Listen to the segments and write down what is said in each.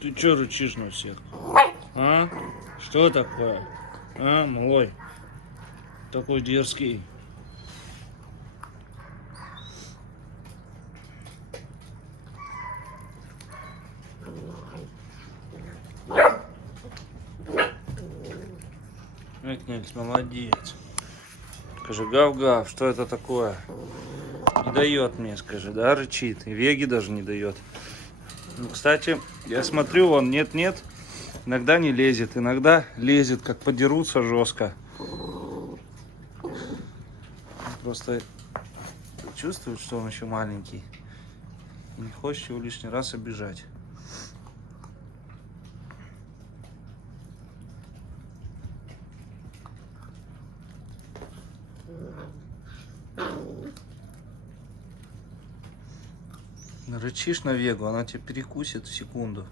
Ты чё рычишь на всех? А? Что такое? А, малой? Такой дерзкий. Экнельс, молодец. Скажи, гав-гав, что это такое? Не дает мне, скажи, да, рычит. И Веги даже не дает. Ну, кстати, я смотрю, он нет-нет, иногда не лезет, иногда лезет, как подерутся жестко. Просто чувствует, что он еще маленький. И не хочет его лишний раз обижать. Рычишь на Вегу, она тебя перекусит в секунду.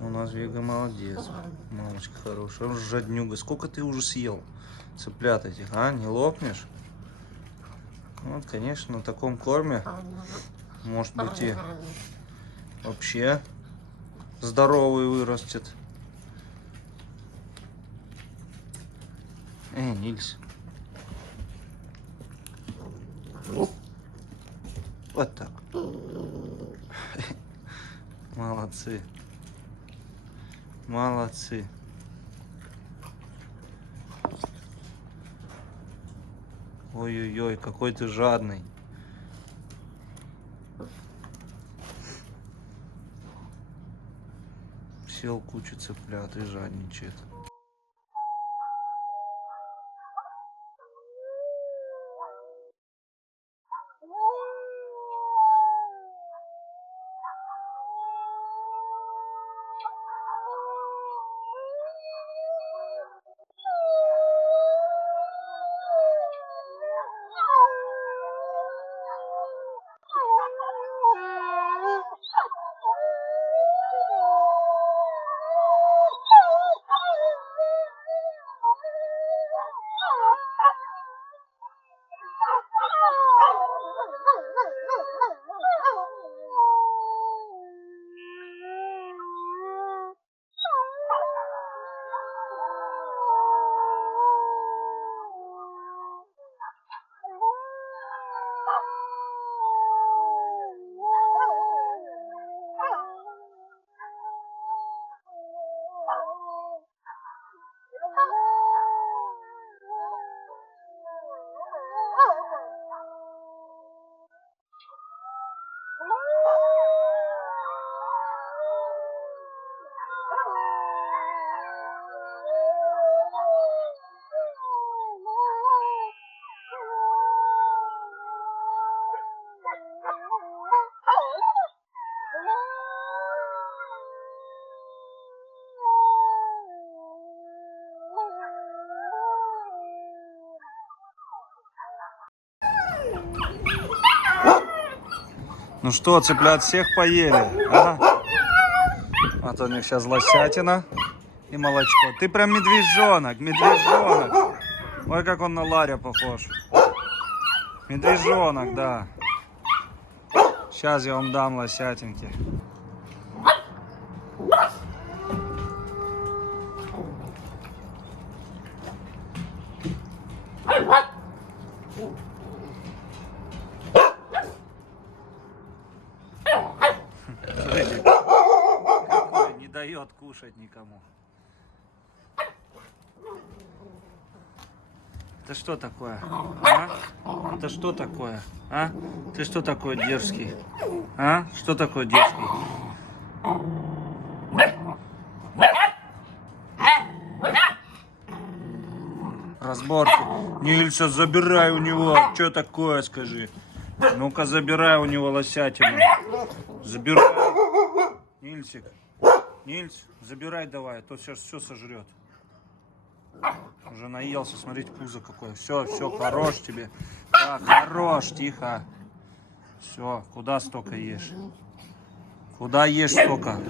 У нас Вега молодец. Мамочка хорошая. Он жаднюга. Сколько ты уже съел цыплят этих, а? Не лопнешь? Вот, конечно, на таком корме, может быть, и вообще здоровый вырастет. Нильс. Вот так. Молодцы. Молодцы. Ой-ой-ой, какой ты жадный. Сел кучу цыплят и жадничает. Ну что, цыплят всех поели? Ага. Вот у них сейчас лосятина и молочко. Ты прям медвежонок, медвежонок. Ой, как он на Ларя похож. Медвежонок, да. Сейчас я вам дам лосятинки. Какой не дает кушать никому. Это что такое? А? Это что такое? А? Ты что такой дерзкий? А? Что такое дерзкий? Разборки. Нильса, забирай у него. Что такое, скажи? Ну-ка, забирай у него лосятину. Забирай. Нильсик. Нильс, забирай давай, а то сейчас все сожрет. Уже наелся, смотрите, пузо какое. Все, хорош тебе. Так, хорош, тихо. Все, куда столько ешь? Куда ешь столько?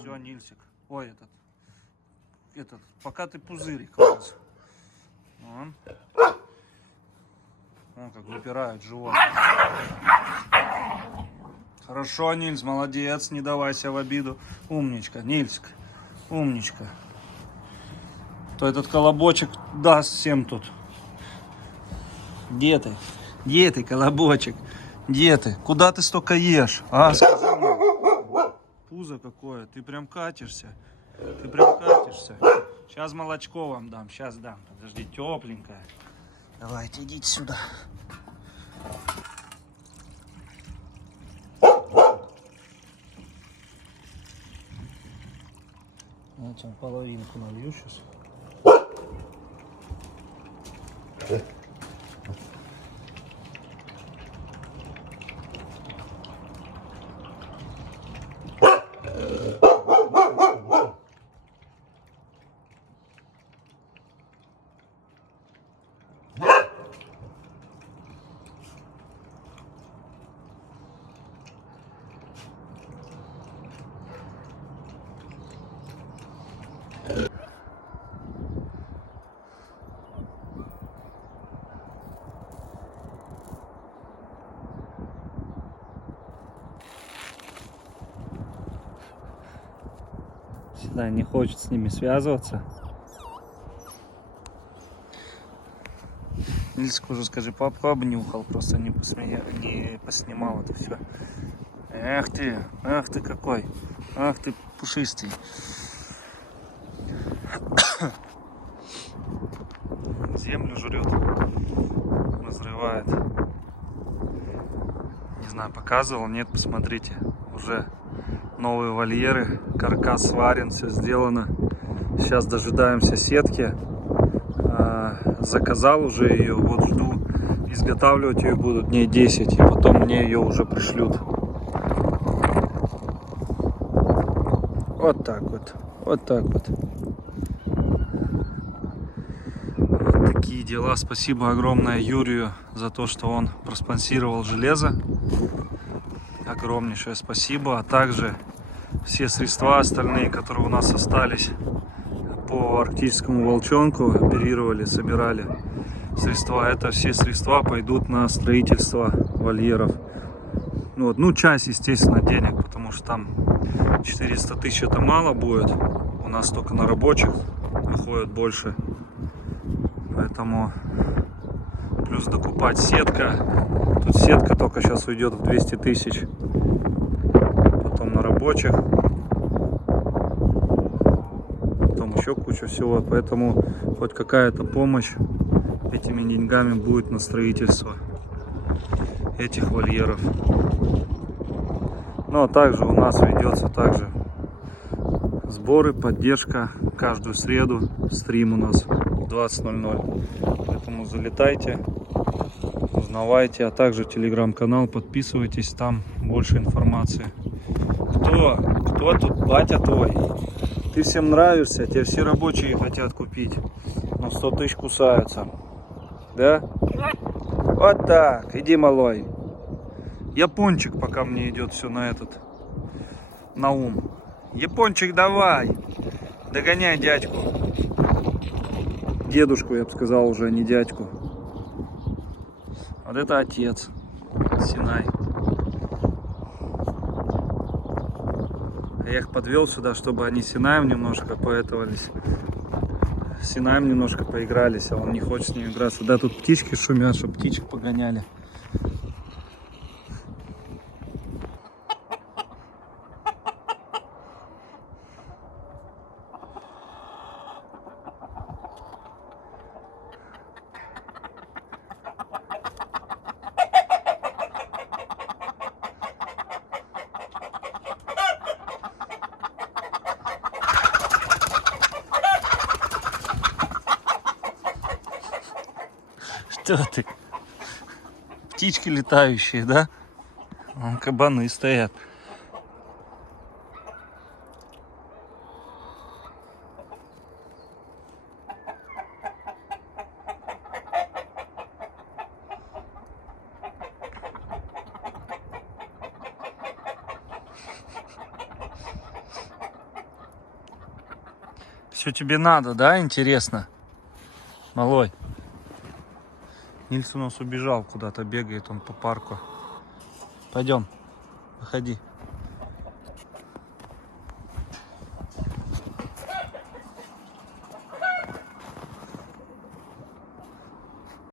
Все, Нильсик. Ой, этот, пока ты пузырик. Вон, как выпирают живот. Хорошо, Нильс, молодец, не давайся в обиду. Умничка, Нильсик, умничка. То этот колобочек даст всем тут. Где ты? Где ты, колобочек? Где ты? Куда ты столько ешь? А, скажи мне. Пузо какое, ты прям катишься. Ты прям катишься. Сейчас молочко вам дам, сейчас дам. Подожди, тепленькое. Давайте, идите сюда. Я тебе половинку налью сейчас. Всегда не хочет с ними связываться. Нильсик уже, скажи, папа обнюхал, просто не поснимал это все. Эх ты какой, ах ты пушистый. Землю жрет, разрывает. Не знаю, показывал, нет, посмотрите. Уже новые вольеры, каркас сварен, все сделано. Сейчас дожидаемся сетки. Заказал уже ее, вот жду. Изготавливать ее будут дней 10, и потом мне ее уже пришлют. Вот так вот. Вот так вот. Вот такие дела. Спасибо огромное Юрию за то, что он проспонсировал железо. Огромнейшее спасибо. А также все средства остальные, которые у нас остались по арктическому волчонку, оперировали, собирали средства. Это все средства пойдут на строительство вольеров. Вот. Ну, часть, естественно, денег, потому что там 400 тысяч это мало будет. У нас только на рабочих выходит больше. Поэтому плюс докупать сетка. Тут сетка только сейчас уйдет в 200 тысяч. Потом на рабочих. Потом еще куча всего. Поэтому хоть какая-то помощь этими деньгами будет на строительство этих вольеров. Ну а также у нас ведется также сборы, поддержка. Каждую среду стрим у нас в 20:00. Поэтому залетайте, узнавайте. А также телеграм-канал, подписывайтесь, там больше информации. Кто тут батя твой? Ты всем нравишься, тебя все рабочие хотят купить. Но 100 тысяч кусаются. Да? Вот так, иди, малой. Япончик пока мне идет все на ум. Япончик, давай. Догоняй дядьку. Дедушку, я бы сказал уже, а не дядьку. Вот это отец. Синай. Я их подвел сюда, чтобы они с Синаем немножко поэтовались. С Синаем немножко поигрались, а он не хочет с ними играться. Да, тут птички шумят, чтобы птичек погоняли. Что ты? Птички летающие, да? Вон кабаны стоят. Все тебе надо, да? Интересно. Малой. Нильс у нас убежал куда-то, бегает он по парку. Пойдем, выходи.